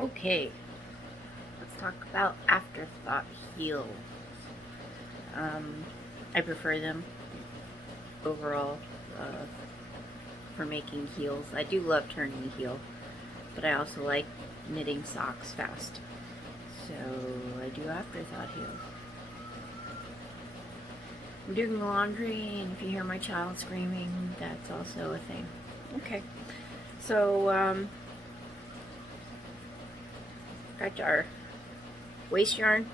Okay, let's talk about afterthought heels. I prefer them overall for making heels. I do love turning a heel, but I also like knitting socks fast. So I do afterthought heels. I'm doing laundry, and if you hear my child screaming, that's also a thing. Okay, so got our waist yarn.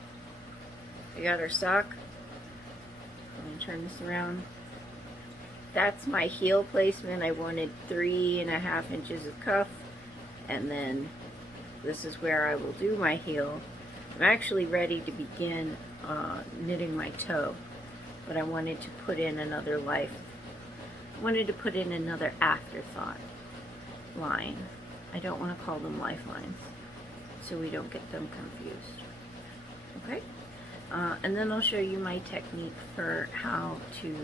We got our sock. Let me turn this around. That's my heel placement. I wanted 3.5 inches of cuff, and then this is where I will do my heel. I'm actually ready to begin knitting my toe, but I wanted to put in another afterthought line. I don't want to call them lifelines, so we don't get them confused. Okay? And then I'll show you my technique for how to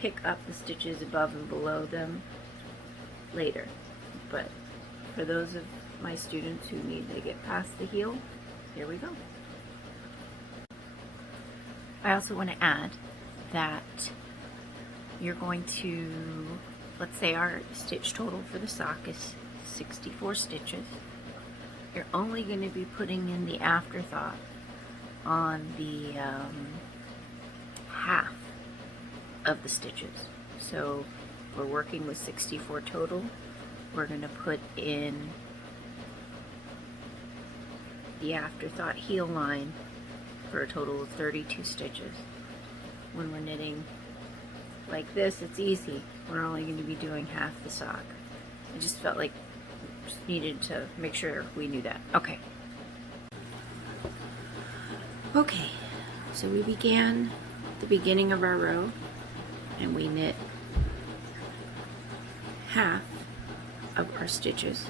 pick up the stitches above and below them later. But for those of my students who need to get past the heel, here we go. I also want to add that you're going to, let's say our stitch total for the sock is 64 stitches. You're only going to be putting in the afterthought on the half of the stitches. So we're working with 64 total. We're going to put in the afterthought heel line for a total of 32 stitches. When we're knitting like this, it's easy. We're only going to be doing half the sock. I just felt like just needed to make sure we knew that. Okay. Okay, so we began the beginning of our row, and we knit half of our stitches.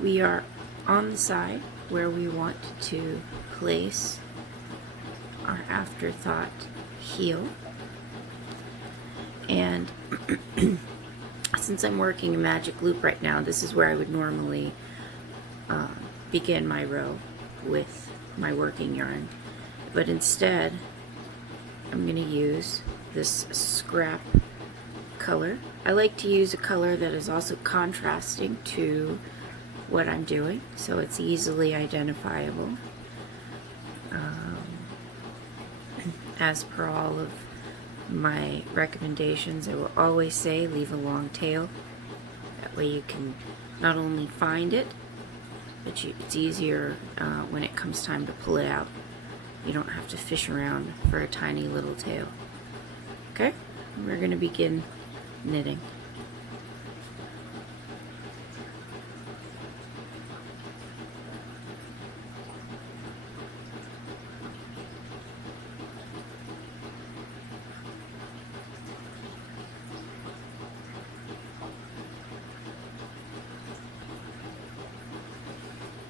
We are on the side where we want to place our afterthought heel, and since I'm working a magic loop right now, this is where I would normally begin my row with my working yarn, but instead I'm going to use this scrap color. I like to use a color that is also contrasting to what I'm doing, so it's easily identifiable. As per all of my recommendations, I will always say leave a long tail. That way you can not only find it, but it's easier when it comes time to pull it out. You don't have to fish around for a tiny little tail. Okay, we're going to begin knitting.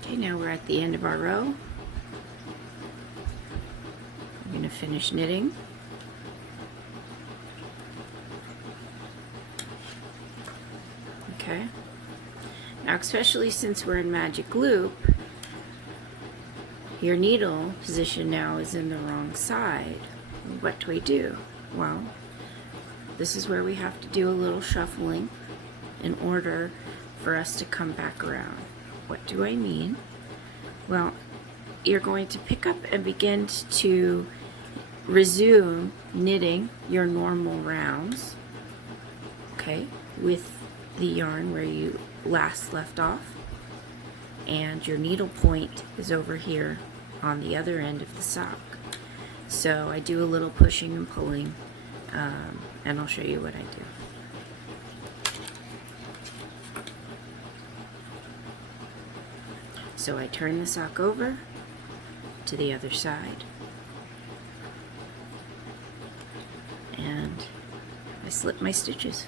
Okay, now we're at the end of our row. I'm going to finish knitting. Okay. Now, especially since we're in magic loop, your needle position now is in the wrong side. What do we do? Well, this is where we have to do a little shuffling in order for us to come back around. What do I mean? Well, you're going to pick up and begin to resume knitting your normal rounds, okay, with the yarn where you last left off, and your needle point is over here on the other end of the sock. So I do a little pushing and pulling, and I'll show you what I do. So I turn the sock over to the other side, and I slip my stitches.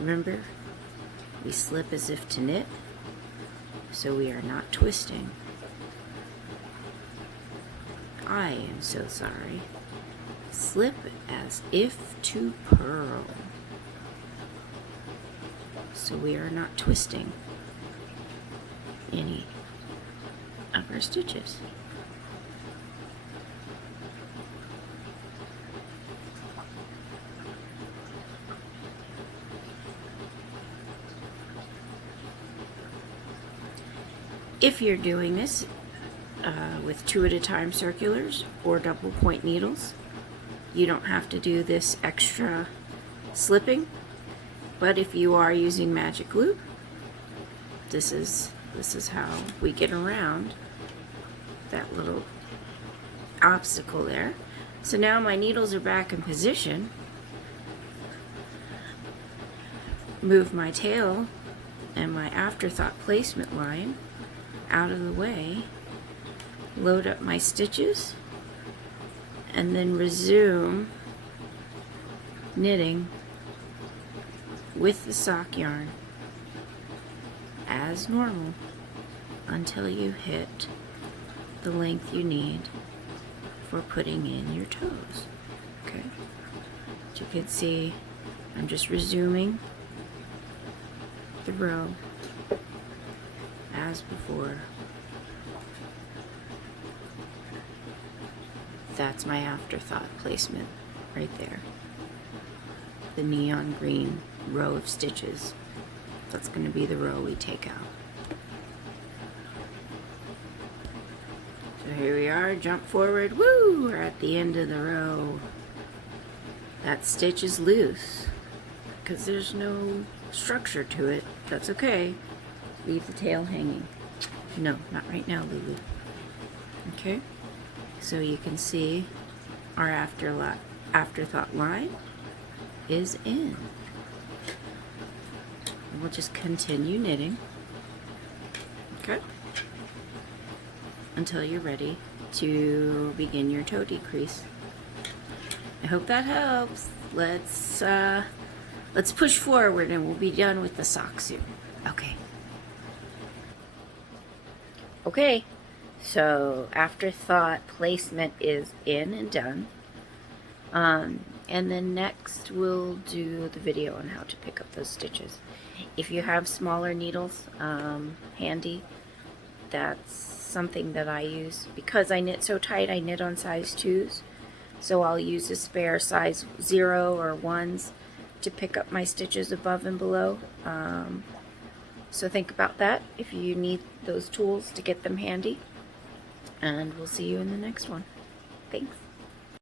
Remember, we slip as if to knit, so we are not twisting. I am so sorry. Slip as if to purl. So we are not twisting any of our stitches. If you're doing this with 2 at a time circulars or double point needles, you don't have to do this extra slipping. But if you are using magic loop, this is how we get around that little obstacle there. So now my needles are back in position. Move my tail and my afterthought placement line out of the way, load up my stitches, and then resume knitting with the sock yarn as normal until you hit the length you need for putting in your toes. Okay, as you can see, I'm just resuming the row as before. That's my afterthought placement right there. The neon green row of stitches. That's going to be the row we take out. So here we are, jump forward, woo! We're at the end of the row. That stitch is loose because there's no structure to it. That's okay. Leave the tail hanging. No, not right now, Lulu. Okay? So you can see our afterthought line is in. And we'll just continue knitting. Okay? Until you're ready to begin your toe decrease. I hope that helps. Let's push forward and we'll be done with the sock soon. Okay. Okay, so afterthought placement is in and done. And then next we'll do the video on how to pick up those stitches. If you have smaller needles handy, that's something that I use. Because I knit so tight, I knit on size 2s. So I'll use a spare size 0 or 1s to pick up my stitches above and below. So think about that if you need those tools to get them handy. And we'll see you in the next one. Thanks.